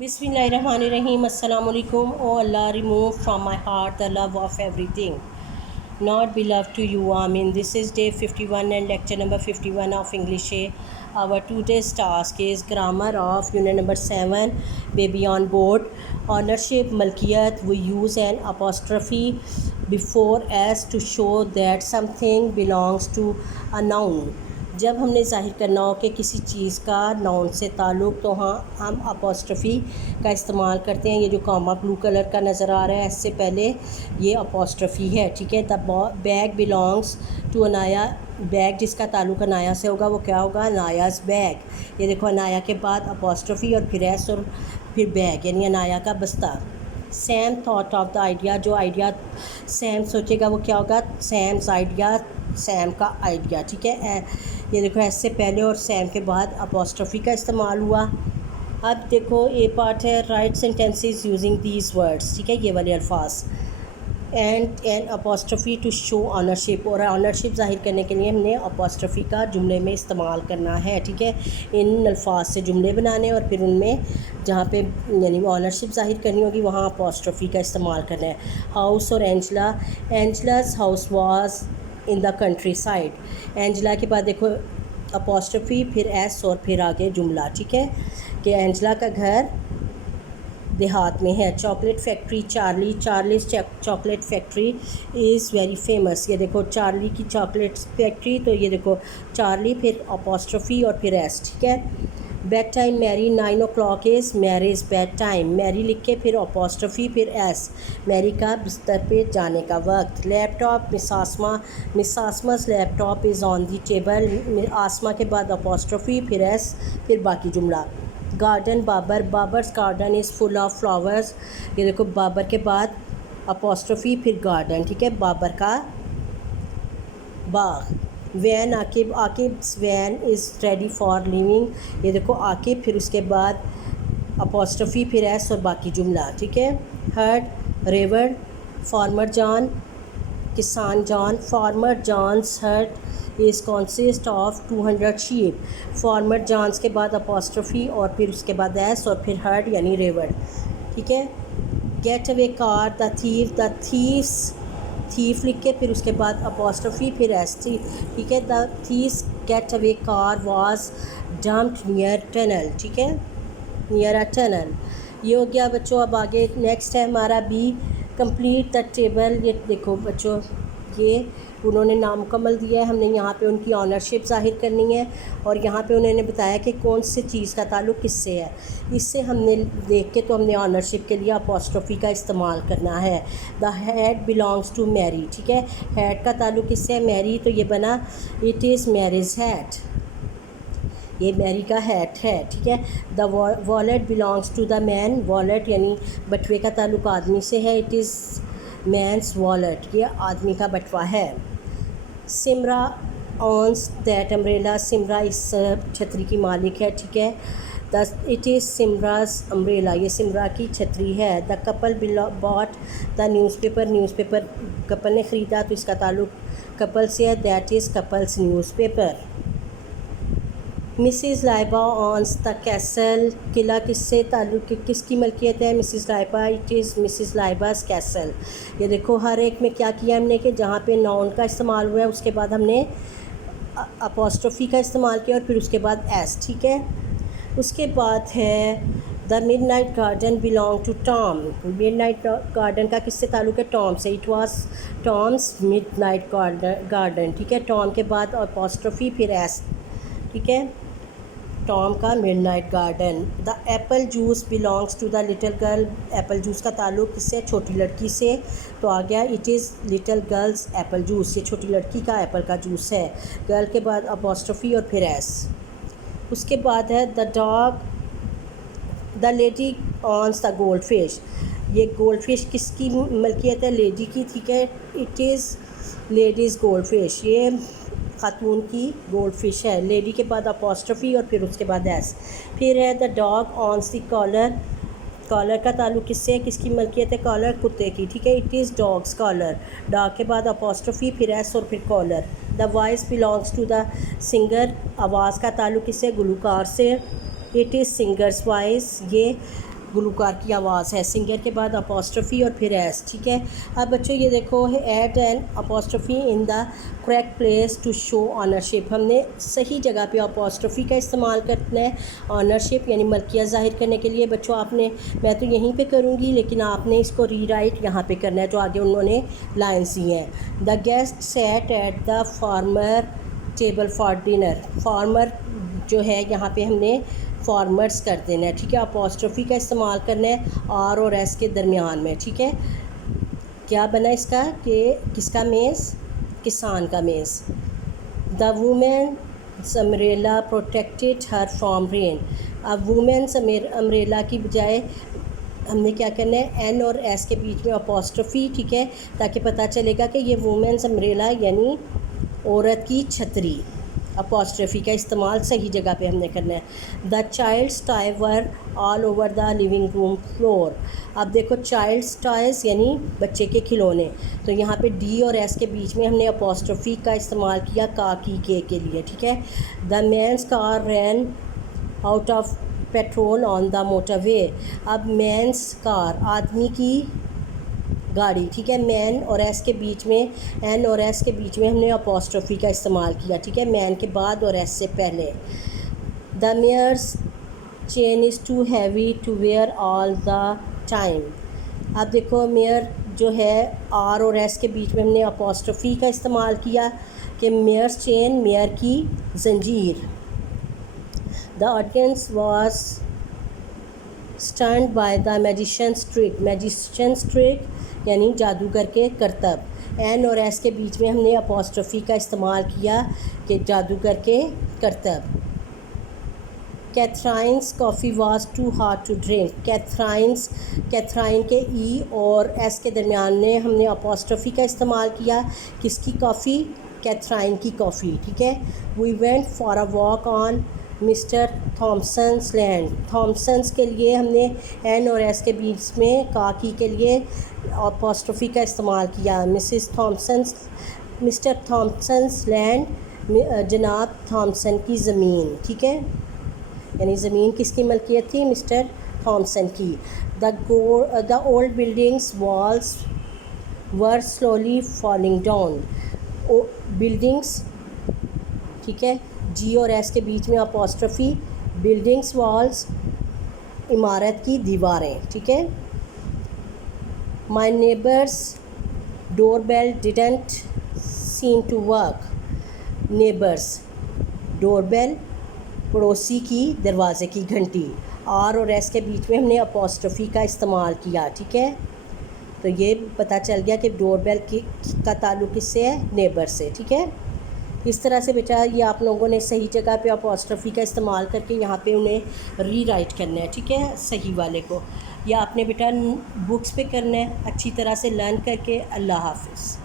Bismillahirrahmanirrahim. Assalamu alaikum. Oh Allah, remove from my heart the love of everything not beloved to you. Amin. This is day 51 and lecture number 51 of English. Our today's task is grammar of unit number 7, baby on board. Ownership, malkiyat, we use an apostrophe before as to show that something belongs to a noun. जब हमने ज़ाहिर करना हो कि किसी चीज़ का noun से ताल्लुक़, तो हाँ हम अपोस्ट्रफी का इस्तेमाल करते हैं। ये जो कॉमा ब्लू कलर का नज़र आ रहा है, इससे पहले ये अपोस्ट्रफी है, ठीक है। The bag belongs to Anaya, bag जिसका ताल्लुक़ अनाया से होगा वो क्या होगा, अनायास बैग। ये देखो, अनाया के बाद अपोस्ट्रफी और फिर एस और फिर बैग, यानी अनाया का बस्ता। Sam thought of the idea, जो आइडिया सैम सोचेगा वो क्या होगा, सैम्स आइडिया, सैम का आइडिया, ठीक है। ये देखो, ऐसे पहले और सैम के बाद अपोस्ट्रफी का इस्तेमाल हुआ। अब देखो, ए पार्ट है, write sentences using these words, ठीक है, ये वाले अल्फाज। And an apostrophe to show ownership, और ऑनरशिप ज़ाहिर करने के लिए हमने अपोस्ट्रफी का जुमले में इस्तेमाल करना है, ठीक है। इन अल्फाज से जुमले बनाने और फिर उनमें जहाँ पे यानी ऑनरशिप ज़ाहिर करनी होगी वहाँ अपोस्ट्रफी का इस्तेमाल करना है। हाउस और Angela, Angela's house was in the countryside. Angela के बाद देखो अपोस्ट्रफी, फिर एस और फिर आगे जुमला, ठीक है, कि एंजला का घर देहात में है। Chocolate factory, Charlie, Charlie's chocolate factory is very famous. ये देखो, चार्ली की चॉकलेट फैक्ट्री, तो ये देखो चार्ली, फिर अपोस्ट्रफी और फिर एस, ठीक है। Bed time Mary, 9 o'clock is Mary's bed time. Mary लिख के फिर अपोस्ट्रफी फिर एस, मैरी का बिस्तर पे जाने का वक्त। Laptop, miss Asma, miss Asma's laptop is on the table. Asma के बाद अपोस्ट्रफी फिर एस, फिर बाकी जुमला। Garden, Babar, Babar's garden is full of flowers. ये देखो, बाबर के बाद अपोस्ट्रफी फिर गार्डन, ठीक है, बाबर का बाग। Van, Aqib, Aqib's van is ready for living. ये देखो, आकिब फिर उसके बाद अपोस्ट्रफी फिर एस और बाकी जुमला, ठीक है। हर्ड, रेवर, फार्मर जॉन, किसान जॉन, farmer John's herd is consist of 200 sheep. Farmer John's के बाद अपोस्ट्रफी और फिर उसके बाद एस और फिर हर्ड यानी रेवर, ठीक है। Get away car, the thief, the thieves, thief लिख के फिर उसके बाद अपोस्ट्रफी फिर एस, ठीक है। The thieves get away car was dumped near tunnel, ठीक है, नियर अ टनल। ये हो गया बच्चों। अब आगे नेक्स्ट है हमारा बी, कंप्लीट द टेबल। ये देखो बच्चों, ये उन्होंने नामुकम्मल दिया है, हमने यहाँ पे उनकी ऑनरशिप ज़ाहिर करनी है और यहाँ पे उन्होंने बताया कि कौन सी चीज़ का ताल्लुक़ किससे है। इससे हमने देख के तो हमने ऑनरशिप के लिए अपोस्ट्रफी का इस्तेमाल करना है। The hat belongs to Mary, ठीक है, हैट का ताल्लुक़ किससे है, मैरी, तो ये बना इट इज़ मैरीज हैट, ये मैरी का हैट है, ठीक है। The wallet belongs to the man, wallet यानी बटुए का ताल्लुक़ आदमी से है, इट इज़ मैंस वॉलेट, ये आदमी का बटवा है। Simra owns that umbrella, Simra इस छतरी की मालिक है, ठीक है। The it is Simra's umbrella, ये सिमरा की छतरी है। The couple bought the newspaper, newspaper couple ने ख़रीदा तो इसका ताल्लुक़ कपल से है, that is couple's newspaper. Mrs Laiba owns the castle, किला किससे ताल्लुक़, किसकी मलकियत है, Mrs Laiba, it is Mrs Laiba's castle. ये देखो, हर एक में क्या किया हमने कि जहाँ पे नाउन का इस्तेमाल हुआ है उसके बाद हमने अपोस्ट्रफी का इस्तेमाल किया और फिर उसके बाद एस, ठीक है। उसके बाद है the midnight garden belong to Tom. Midnight garden का किससे ताल्लुक़ है, टॉम से, it was Tom's midnight garden, ठीक है। टॉम के बाद अपोस्ट्रफी फिर एस, ठीक है, टॉम का midnight garden. The apple juice belongs to the little girl, apple juice का ताल्लुक़ किससे, छोटी लड़की से, तो आ गया it is little girl's apple juice, ये छोटी लड़की का एप्पल का जूस है। गर्ल के बाद अपोस्ट्रफी और फिर एस। उसके बाद है the dog, the lady owns the goldfish, ये गोल्ड फिश किसकी मलकियत है, लेडी की, ठीक है, it is lady's goldfish, ये ख़ातून की गोल्ड फिश है। लेडी के बाद अपोस्ट्रफी और फिर उसके बाद एस। फिर है the dog owns the collar, collar का ताल्लुक़ किससे है, किसकी मलकियत है, कॉलर कुत्ते की, ठीक है, it is dog's collar. Dog के बाद अपोस्ट्रफी फिर एस और फिर collar. The voice belongs to the singer, आवाज़ का ताल्लुक़ किससे, गुलूकार से, इट इज़ सिंगर्स वॉइस, ये गुलूकार की आवाज़ है, सिंगर के बाद अपोस्ट्रोफी और फिर एस, ठीक है। अब बच्चों ये देखो, add an apostrophe in the correct place to show ownership. हमने सही जगह पे अपोस्ट्रोफी का इस्तेमाल करना है ऑनरशिप यानी मलकियत ज़ाहिर करने के लिए। बच्चों आपने, मैं तो यहीं पे करूँगी लेकिन आपने इसको रीराइट यहाँ पे करना है जो आगे उन्होंने लाइन्स दी हैं। The guest set at the farmer table for dinner. Farmer जो है यहाँ पे हमने फार्मर्स कर देना है, ठीक है। अपोस्ट्रोफी का इस्तेमाल करना है आर और एस के दरमियान में, ठीक है। क्या बना इसका कि किसका मेज़, किसान का मेज़। The women's umbrella protected her from rain. अब वुमेन्स अम्ब्रेला की बजाय हमने क्या करना है, एन और एस के बीच में अपोस्ट्रोफी, ठीक है, ताकि पता चलेगा कि ये वुमेन्स अम्ब्रेला यानी औरत की छतरी। अपोस्ट्रोफी का इस्तेमाल सही जगह पे हमने करना है। The child's toy were all over the living room floor. अब देखो चाइल्ड्स टॉयज़ यानी बच्चे के खिलौने, तो यहाँ पे डी और एस के बीच में हमने अपोस्ट्रोफी का इस्तेमाल किया का की के लिए, ठीक है। The man's car ran out of petrol on the motorway. अब मैन्स कार आदमी की गाड़ी, ठीक है। मैन और एस के बीच में, एन और एस के बीच में हमने अपोस्ट्रोफी का इस्तेमाल किया, ठीक है, मैन के बाद और एस से पहले। The mayor's chain is too heavy to wear all the time. अब देखो मेयर जो है आर और एस के बीच में हमने अपोस्ट्रोफी का इस्तेमाल किया कि मेयर्स चेन, मेयर की जंजीर। The audience was stunned by the magicians trick. Magicians trick यानी जादूगर के करतब। एन और एस के बीच में हमने अपोस्ट्रोफी का इस्तेमाल किया कि जादूगर के करतब। Katherine's coffee was too hard to drink. Katherine के ई और एस के दरमियान में हमने अपोस्ट्रोफी का इस्तेमाल किया, किसकी कॉफ़ी, कैथराइन की कॉफ़ी, ठीक है। We went for a walk on mister Thomson's land. Thomson's के लिए हमने एन और एस के बीच में काकी के लिए अपोस्ट्रोफी का इस्तेमाल किया। Mrs Thomson's, mister Thomson's land, जनाब थॉमसन की ज़मीन, ठीक है, यानी ज़मीन किसकी मलकियत थी, मिस्टर थॉमसन की। The old buildings walls were slowly falling down. Buildings, ठीक है, जी और एस के बीच में अपोस्ट्रोफी, बिल्डिंग्स वॉल्स इमारत की दीवारें, ठीक है। My neighbour's doorbell didn't seem to work. Neighbour's doorbell पड़ोसी की दरवाज़े की घंटी। आर और एस के बीच में हमने अपोस्ट्रोफी का इस्तेमाल किया, ठीक है। तो ये पता चल गया कि डोरबेल का ताल्लुक़ किससे है, नेबर से, ठीक है। इस तरह से बेटा ये आप लोगों ने सही जगह पे अपोस्ट्रोफी का इस्तेमाल करके यहाँ पे उन्हें रीराइट करना है, ठीक है, सही वाले को। या आपने बेटा बुक्स पे करना है अच्छी तरह से लर्न करके। अल्लाह हाफ़िज़।